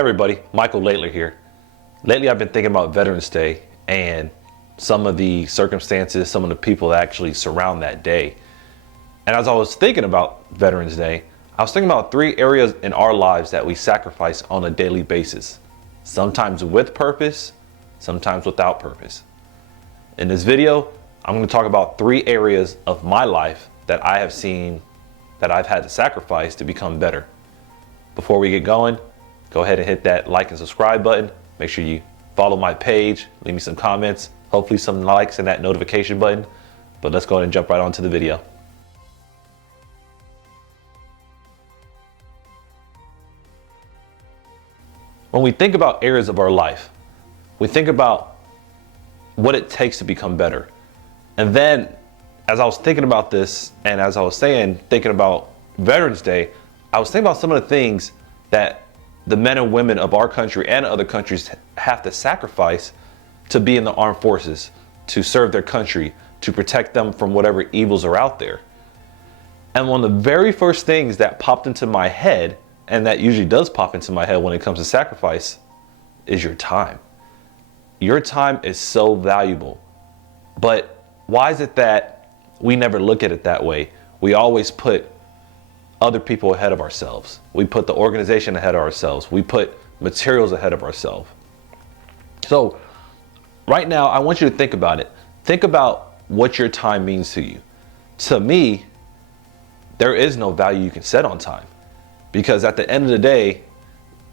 everybody, Michael Laidler here. Lately I've been thinking about Veterans Day and some of the circumstances, some of the people that actually surround that day. And as I was thinking about Veterans Day, I was thinking about 3 areas in our lives that we sacrifice on a daily basis. Sometimes with purpose, sometimes without purpose. In this video, I'm going to talk about 3 areas of my life that I have seen that I've had to sacrifice to become better. Before we get going, go ahead and hit that like and subscribe button. Make sure you follow my page, leave me some comments, hopefully some likes and that notification button. But let's go ahead and jump right onto the video. When we think about areas of our life, we think about what it takes to become better. And then as I was thinking about this, and as I was saying, thinking about Veterans Day, I was thinking about some of the things that the men and women of our country and other countries have to sacrifice to be in the armed forces, to serve their country, to protect them from whatever evils are out there. And one of the very first things that popped into my head, and that usually does pop into my head when it comes to sacrifice, is your time. Your time is so valuable. But why is it that we never look at it that way? We always put other people ahead of ourselves. We put the organization ahead of ourselves. We put materials ahead of ourselves. So right now, I want you to think about it. Think about what your time means to you. To me, there is no value you can set on time, because at the end of the day,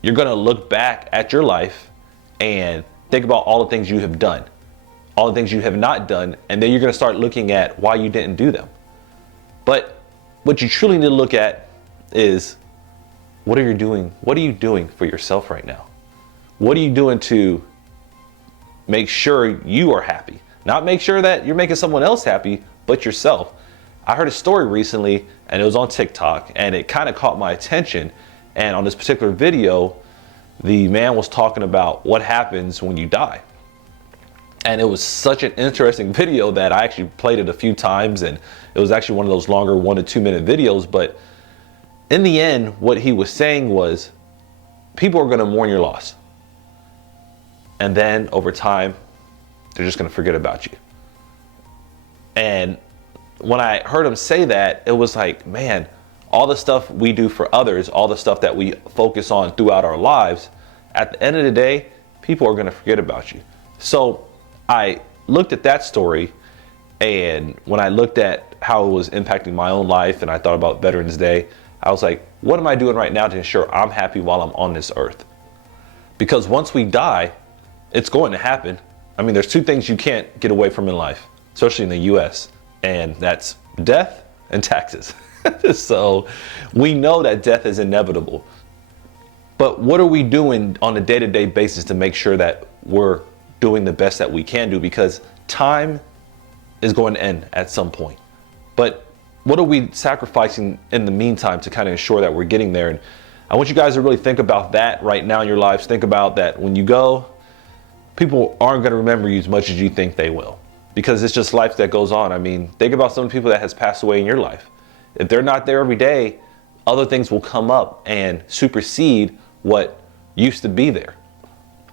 you're going to look back at your life and think about all the things you have done, all the things you have not done, and then you're going to start looking at why you didn't do them. But what you truly need to look at is, what are you doing? What are you doing for yourself right now? What are you doing to make sure you are happy? Not make sure that you're making someone else happy, but yourself. I heard a story recently, and it was on TikTok, and it kind of caught my attention. And on this particular video, the man was talking about what happens when you die. And it was such an interesting video that I actually played it a few times, and it was actually one of those longer 1 to 2 minute videos. But in the end, what he was saying was, people are going to mourn your loss. And then over time, they're just going to forget about you. And when I heard him say that, it was like, man, all the stuff we do for others, all the stuff that we focus on throughout our lives, at the end of the day, people are going to forget about you. So I looked at that story, and when I looked at how it was impacting my own life, and I thought about Veterans Day, I was like, what am I doing right now to ensure I'm happy while I'm on this earth? Because once we die, it's going to happen. I mean, there's 2 things you can't get away from in life, especially in the US, and that's death and taxes. So we know that death is inevitable. But what are we doing on a day-to-day basis to make sure that we're doing the best that we can do? Because time is going to end at some point. But what are we sacrificing in the meantime to kind of ensure that we're getting there? And I want you guys to really think about that right now in your lives. Think about that when you go, people aren't going to remember you as much as you think they will, because it's just life that goes on. I mean, think about some people that has passed away in your life. If they're not there every day, other things will come up and supersede what used to be there.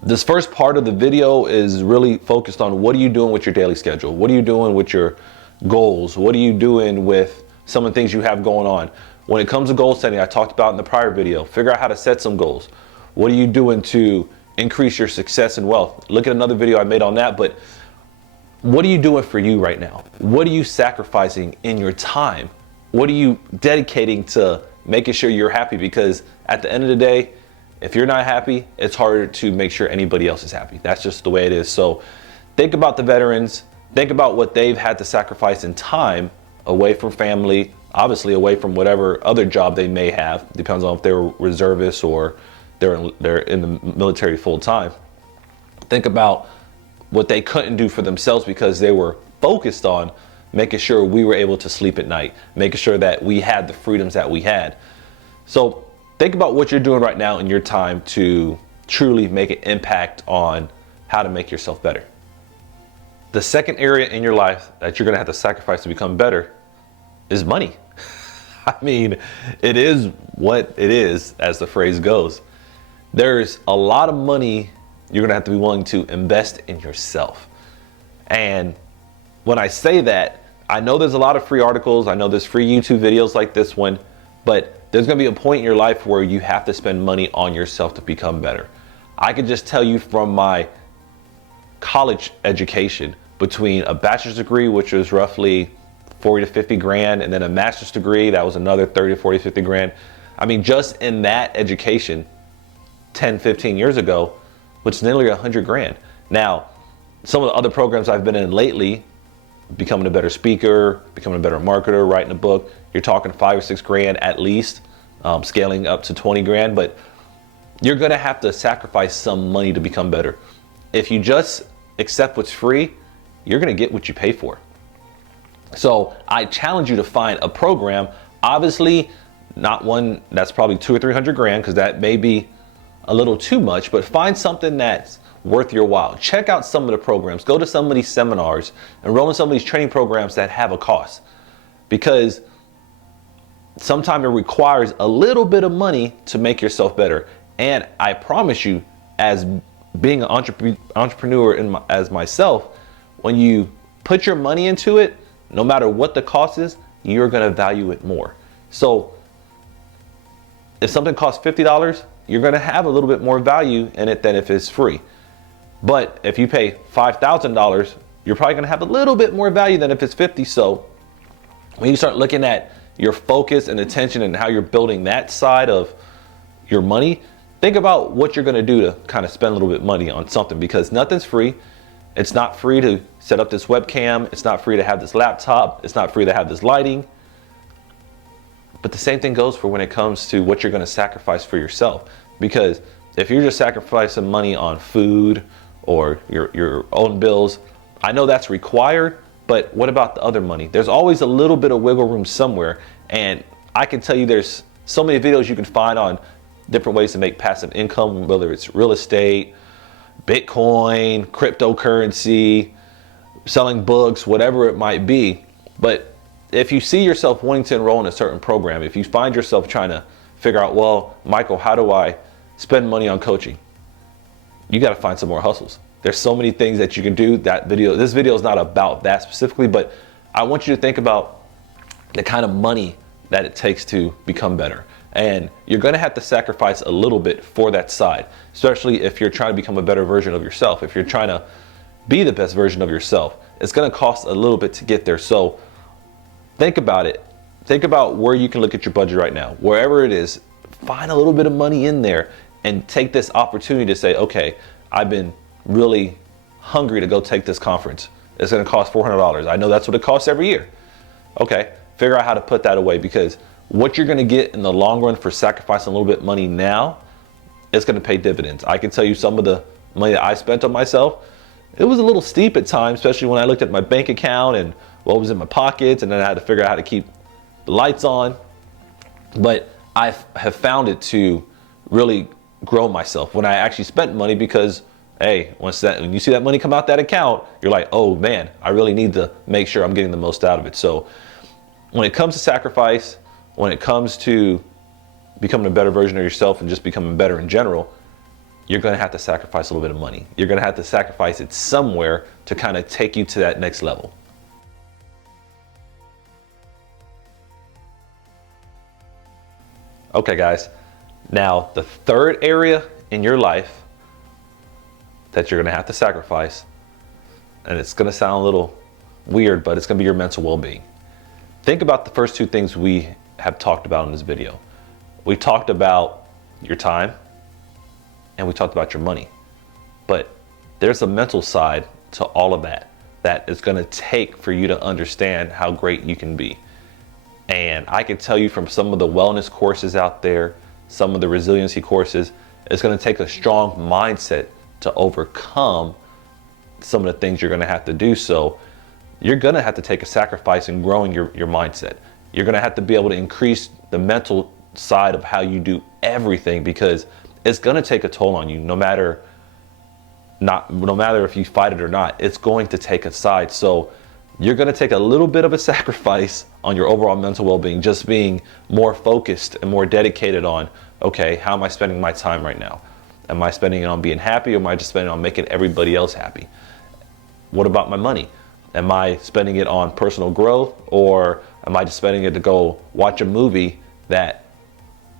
This first part of the video is really focused on, what are you doing with your daily schedule? What are you doing with your goals? What are you doing with some of the things you have going on? When it comes to goal setting, I talked about in the prior video, figure out how to set some goals. What are you doing to increase your success and wealth? Look at another video I made on that. But what are you doing for you right now? What are you sacrificing in your time? What are you dedicating to making sure you're happy? Because at the end of the day, if you're not happy, it's harder to make sure anybody else is happy. That's just the way it is. So think about the veterans. Think about what they've had to sacrifice in time away from family, obviously away from whatever other job they may have. Depends on if they're reservists or they're in the military full time. Think about what they couldn't do for themselves because they were focused on making sure we were able to sleep at night, making sure that we had the freedoms that we had. So think about what you're doing right now in your time to truly make an impact on how to make yourself better. The second area in your life that you're going to have to sacrifice to become better is money. I mean, it is what it is, as the phrase goes. there's a lot of money you're gonna have to be willing to invest in yourself. And when I say that, I know there's a lot of free articles, I know there's free YouTube videos like this one, but there's gonna be a point in your life where you have to spend money on yourself to become better. I could just tell you from my college education, between a bachelor's degree, which was roughly 40 to 50 grand, and then a master's degree, that was another 30, 40, 50 grand. I mean, just in that education 10, 15 years ago, which is nearly 100 grand. Now, some of the other programs I've been in lately, becoming a better speaker, becoming a better marketer, writing a book, you're talking 5 or 6 grand at least, scaling up to 20 grand, but you're gonna have to sacrifice some money to become better. If you just accept what's free, you're gonna get what you pay for. So I challenge you to find a program, obviously not one that's probably 200 or 300 grand, because that may be a little too much, but find something that's worth your while. Check out some of the programs, go to some of these seminars, enroll in some of these training programs that have a cost, because sometimes it requires a little bit of money to make yourself better. And I promise you, as being an entrepreneur as myself, when you put your money into it, no matter what the cost is, you're gonna value it more. So if something costs $50, you're gonna have a little bit more value in it than if it's free. But if you pay $5,000, you're probably gonna have a little bit more value than if it's 50. So when you start looking at your focus and attention and how you're building that side of your money, think about what you're gonna do to kind of spend a little bit of money on something, because nothing's free. It's not free to set up this webcam. It's not free to have this laptop. It's not free to have this lighting. But the same thing goes for when it comes to what you're gonna sacrifice for yourself. Because if you're just sacrificing money on food or your own bills, I know that's required, but what about the other money? There's always a little bit of wiggle room somewhere. And I can tell you there's so many videos you can find on different ways to make passive income, whether it's real estate, Bitcoin, cryptocurrency, selling books, whatever it might be. But if you see yourself wanting to enroll in a certain program, if you find yourself trying to figure out, well, Michael, how do I spend money on coaching? You got to find some more hustles. There's so many things that you can do. This video is not about that specifically, but I want you to think about the kind of money that it takes to become better. And you're gonna have to sacrifice a little bit for that side, especially if you're trying to become a better version of yourself. If you're trying to be the best version of yourself, it's gonna cost a little bit to get there. So think about it. Think about where you can look at your budget right now. Wherever it is, find a little bit of money in there and take this opportunity to say, okay, I've been really hungry to go take this conference. It's gonna cost $400. I know that's what it costs every year. Okay, figure out how to put that away, because what you're gonna get in the long run for sacrificing a little bit of money now, it's gonna pay dividends. I can tell you some of the money that I spent on myself, it was a little steep at times, especially when I looked at my bank account and what was in my pockets, and then I had to figure out how to keep the lights on. But I have found it to really grow myself when I actually spent money, because hey, when you see that money come out that account, you're like, oh man, I really need to make sure I'm getting the most out of it. So when it comes to sacrifice, when it comes to becoming a better version of yourself and just becoming better in general, you're gonna have to sacrifice a little bit of money. You're gonna have to sacrifice it somewhere to kind of take you to that next level. Okay guys, now the third area in your life that you're gonna have to sacrifice, and it's gonna sound a little weird, but it's gonna be your mental well-being. Think about the first two things we have talked about in this video. We talked about your time and we talked about your money, but there's a mental side to all of that that is going to take for you to understand how great you can be. And I can tell you from some of the wellness courses out there, some of the resiliency courses, it's going to take a strong mindset to overcome some of the things you're going to have to do. So you're going to have to take a sacrifice in growing your mindset. You're going to have to be able to increase the mental side of how you do everything, because it's going to take a toll on you, no matter if you fight it or not. It's going to take a side. So you're going to take a little bit of a sacrifice on your overall mental well-being, just being more focused and more dedicated on, okay, how am I spending my time right now? Am I spending it on being happy, or am I just spending it on making everybody else happy? What about my money? Am I spending it on personal growth, or am I just spending it to go watch a movie that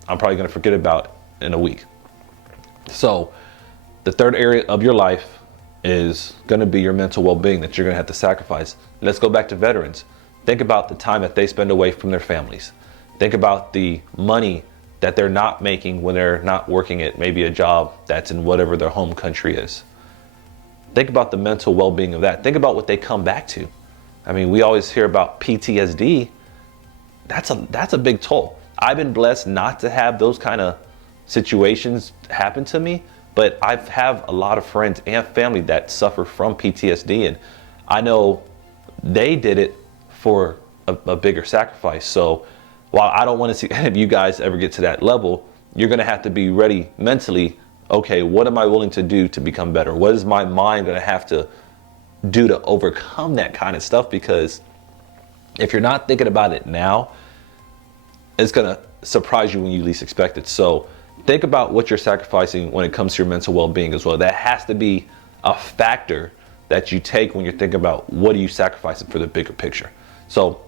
I'm probably going to forget about in a week? So the third area of your life is going to be your mental well-being that you're going to have to sacrifice. Let's go back to veterans. Think about the time that they spend away from their families. Think about the money that they're not making when they're not working at maybe a job that's in whatever their home country is. Think about the mental well-being of that. Think about what they come back to. I mean, we always hear about PTSD. That's a big toll. I've been blessed not to have those kind of situations happen to me, but I have a lot of friends and family that suffer from PTSD, and I know they did it for a bigger sacrifice. So while I don't want to see any of you guys ever get to that level, you're going to have to be ready mentally. Okay, what am I willing to do to become better? What is my mind going to have to do to overcome that kind of stuff? Because if you're not thinking about it now, it's going to surprise you when you least expect it. So think about what you're sacrificing when it comes to your mental well-being as well. That has to be a factor that you take when you're thinking about what are you sacrificing for the bigger picture. So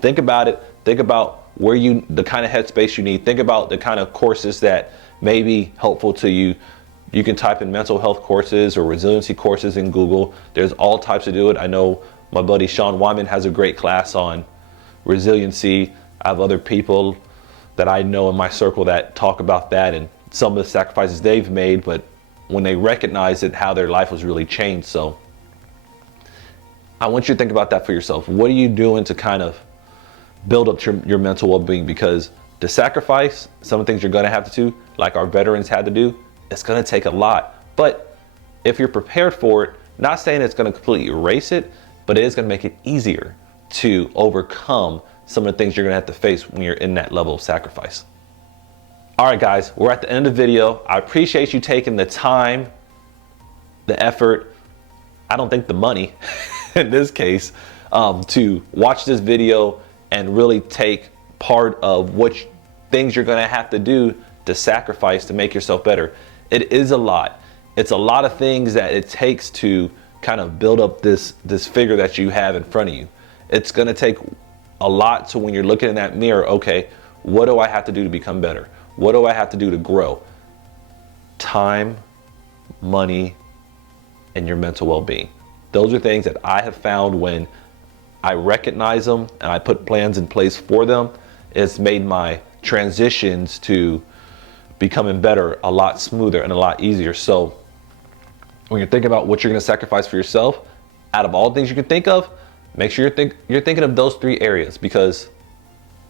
think about it. Think about the kind of headspace you need. Think about the kind of courses that may be helpful to you. You can type in mental health courses or resiliency courses in Google. There's all types to do it. I know my buddy Sean Wyman has a great class on resiliency. I have other people that I know in my circle that talk about that and some of the sacrifices they've made, but when they recognize it, how their life was really changed. So I want you to think about that for yourself. What are you doing to kind of build up your mental well-being? Because to sacrifice some of the things you're going to have to do, like our veterans had to do, it's going to take a lot. But if you're prepared for it, not saying it's going to completely erase it, but it is going to make it easier to overcome some of the things you're going to have to face when you're in that level of sacrifice. All right, guys, we're at the end of the video. I appreciate you taking the time, the effort, I don't think the money in this case, to watch this video and really take part of what things you're going to have to do to sacrifice to make yourself better. It is a lot. It's a lot of things that it takes to kind of build up this figure that you have in front of you. It's going to take a lot. So when you're looking in that mirror, okay, what do I have to do to become better? What do I have to do to grow? Time, money, and your mental well-being. Those are things that I have found when I recognize them and I put plans in place for them, it's made my transitions to becoming better a lot smoother and a lot easier. So when you're thinking about what you're going to sacrifice for yourself, out of all the things you can think of, make sure you're thinking of those three areas, because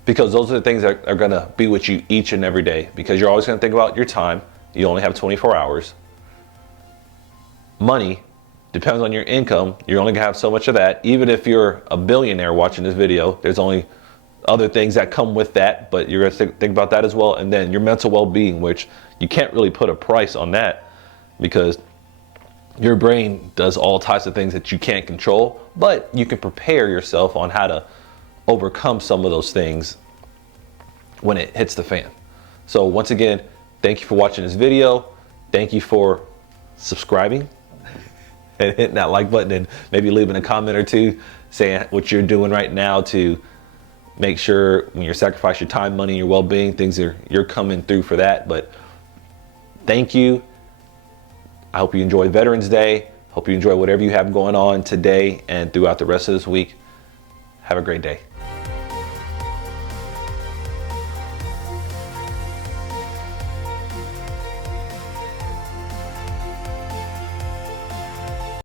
those are the things that are going to be with you each and every day, because you're always going to think about your time. You only have 24 hours. Money depends on your income. You're only going to have so much of that. Even if you're a billionaire watching this video, there's only other things that come with that, but you're going to think about that as well. And then your mental well-being, which you can't really put a price on that, because your brain does all types of things that you can't control, but you can prepare yourself on how to overcome some of those things when it hits the fan. So once again, thank you for watching this video. Thank you for subscribing and hitting that like button, and maybe leaving a comment or two saying what you're doing right now to make sure when you sacrifice your time, money, your well-being, you're coming through for that. But thank you. I hope you enjoy Veterans Day. Hope you enjoy whatever you have going on today and throughout the rest of this week. Have a great day.